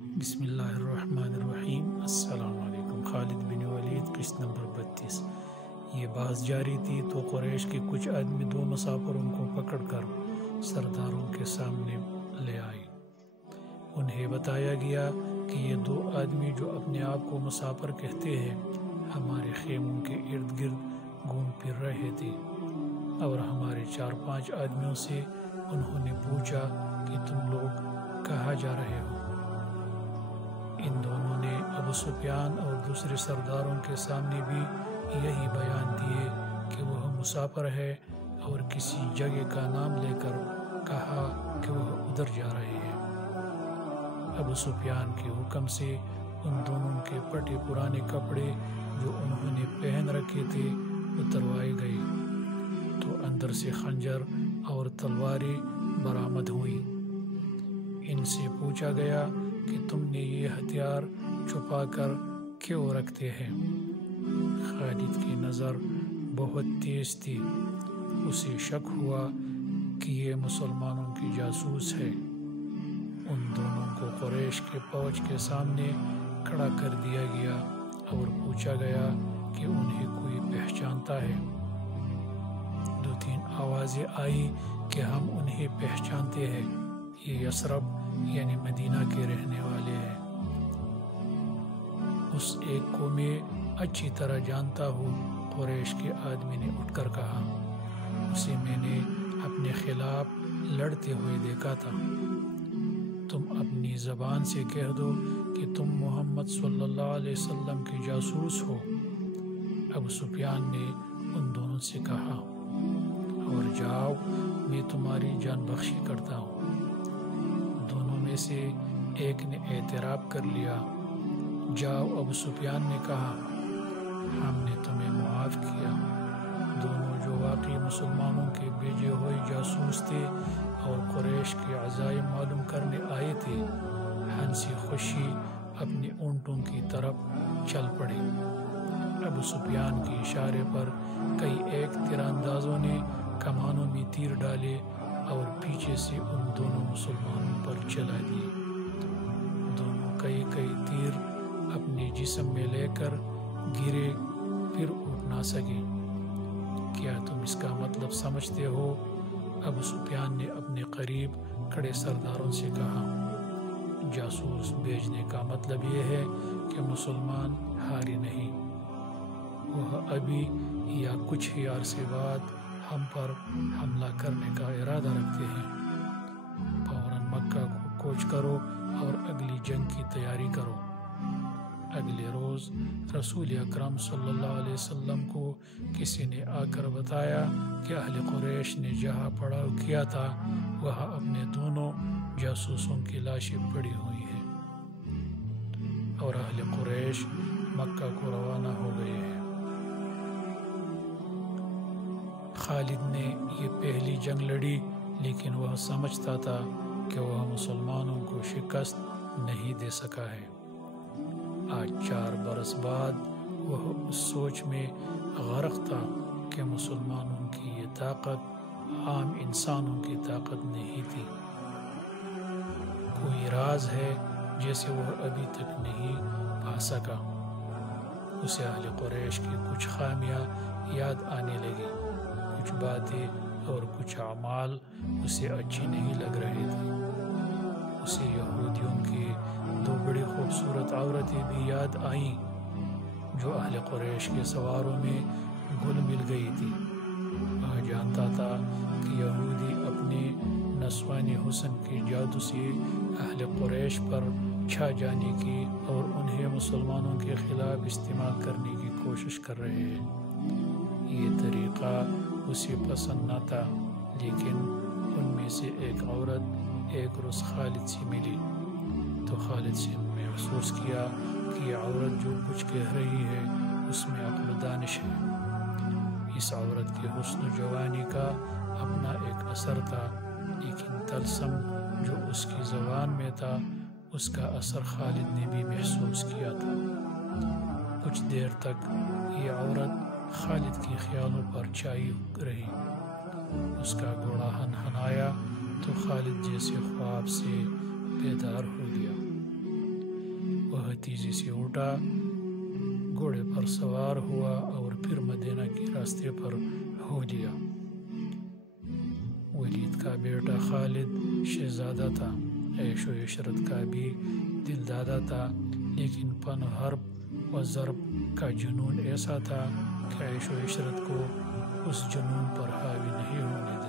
بسم اللہ الرحمن الرحیم۔ السلام علیکم۔ خالد بن ولید، قسط نمبر 32۔ یہ بحث جاری تھی تو قریش کے کچھ آدمی دو مسافروں کو پکڑ کر سرداروں کے سامنے لے آئے۔ انہیں بتایا گیا کہ یہ دو آدمی جو اپنے آپ کو مسافر کہتے ہیں ہمارے خیموں کے ارد گرد گھوم پھر رہے تھے، اور ہمارے 4-5 آدمیوں سے انہوں نے پوچھا کہ تم لوگ کہاں جا رہے ہو؟ ان دونوں نے ابو سفیان اور دوسرے سرداروں کے سامنے بھی یہی بیان دیے کہ وہ مسافر ہے، اور کسی جگہ کا نام لے کر کہا کہ وہ ادھر جا رہے ہیں۔ ابو سفیان کے حکم سے ان دونوں کے پٹے پرانے کپڑے جو انہوں نے پہن رکھے تھے اتروائے گئے، تو اندر سے خنجر اور تلواریں برآمد ہوئیں۔ ان سے پوچھا گیا کہ تم نے یہ ہتھیار چھپا کر کیوں رکھتے ہیں؟ خالد کی نظر بہت تیز تھی، اسے شک ہوا کہ یہ مسلمانوں کی جاسوس ہے۔ ان دونوں کو قریش کے فوج کے سامنے کھڑا کر دیا گیا اور پوچھا گیا کہ انہیں کوئی پہچانتا ہے۔ 2-3 آوازیں آئی کہ ہم انہیں پہچانتے ہیں، یہ یثرب یعنی مدینہ کے رہنے والے ہیں۔ اس ایک کو میں اچھی طرح جانتا ہوں، قریش کے آدمی نے اٹھ کر کہا، اسے میں نے اپنے خلاف لڑتے ہوئے دیکھا تھا۔ تم اپنی زبان سے کہہ دو کہ تم محمد صلی اللہ علیہ وسلم کے جاسوس ہو۔ ابو سفیان نے ان دونوں سے کہا، اور جاؤ، میں تمہاری جان بخشی کرتا ہوں۔ دونوں میں سے ایک نے اعتراف کر لیا۔ جاؤ، ابو سفیان نے کہا، ہم نے تمہیں معاف کیا۔ دونوں جو واقعی مسلمانوں کے بھیجے ہوئے جاسوس تھے اور قریش کے عزائم معلوم کرنے آئے تھے، ہنسی خوشی اپنے اونٹوں کی طرف چل پڑے۔ ابو سفیان کے اشارے پر کئی ایک تیر اندازوں نے کمانوں میں تیر ڈالے اور پیچھے سے ان دونوں مسلمانوں پر چلا دیے۔ دونوں کئی تیر اپنے جسم میں لے کر گرے، پھر اٹھ نہ سکے۔ کیا تم اس کا مطلب سمجھتے ہو؟ ابو سفیان نے اپنے قریب کھڑے سرداروں سے کہا، جاسوس بھیجنے کا مطلب یہ ہے کہ مسلمان ہاری نہیں، وہ ابھی یا کچھ ہی عرصے بعد ہم پر حملہ کرنے کا ارادہ رکھتے ہیں۔ فوراً مکہ کو کوچ کرو اور اگلی جنگ کی تیاری کرو۔ اگلے روز رسول اکرم صلی اللہ علیہ وسلم کو کسی نے آ کر بتایا کہ اہل قریش نے جہاں پڑاؤ کیا تھا وہاں اپنے دونوں جاسوسوں کی لاشیں پڑی ہوئی ہیں، اور اہل قریش مکہ کو روانہ ہو گئے ہیں۔ خالد نے یہ پہلی جنگ لڑی، لیکن وہ سمجھتا تھا کہ وہ مسلمانوں کو شکست نہیں دے سکا ہے۔ آج 4 برس بعد وہ اس سوچ میں غرق تھا کہ مسلمانوں کی یہ طاقت عام انسانوں کی طاقت نہیں تھی۔ کوئی راز ہے جسے وہ ابھی تک نہیں پا سکا۔ اسے اہل قریش کی کچھ خامیاں یاد آنے لگی، کچھ باتیں اور کچھ اعمال اسے اچھی نہیں لگ رہے تھے۔ اسے یہودیوں کی 2 بڑی خوبصورت عورتیں بھی یاد آئیں جو اہل قریش کے سواروں میں گل مل گئی تھی۔ وہ جانتا تھا کہ یہودی اپنے نسوانی حسن کے جادو سے اہل قریش پر چھا جانے کی اور انہیں مسلمانوں کے خلاف استعمال کرنے کی کوشش کر رہے ہیں۔ یہ طریقہ اسے پسند نہ تھا، لیکن ان میں سے ایک عورت ایک روز خالد سے ملی تو خالد سے محسوس کیا کہ یہ عورت جو کچھ کہہ رہی ہے اس میں عقل و دانش ہے۔ اس عورت کے حسن و جوانی کا اپنا ایک اثر تھا، لیکن طلسم جو اس کی زبان میں تھا اس کا اثر خالد نے بھی محسوس کیا تھا۔ کچھ دیر تک یہ عورت خالد کے خیالوں پر چھائی رہی۔ اس کا گھوڑا ہنہنایا تو خالد جیسے خواب سے بیدار ہو گیا۔ بہت تیزی سے اٹھا، گھوڑے پر سوار ہوا اور پھر مدینہ کے راستے پر ہو دیا۔ ولید کا بیٹا خالد شہزادہ تھا، عیش و عشرت کا بھی دل دادا تھا، لیکن فن حرب و ضرب کا جنون ایسا تھا کہ عیش و عشرت کو اس جنون پر حاوی نہیں ہونے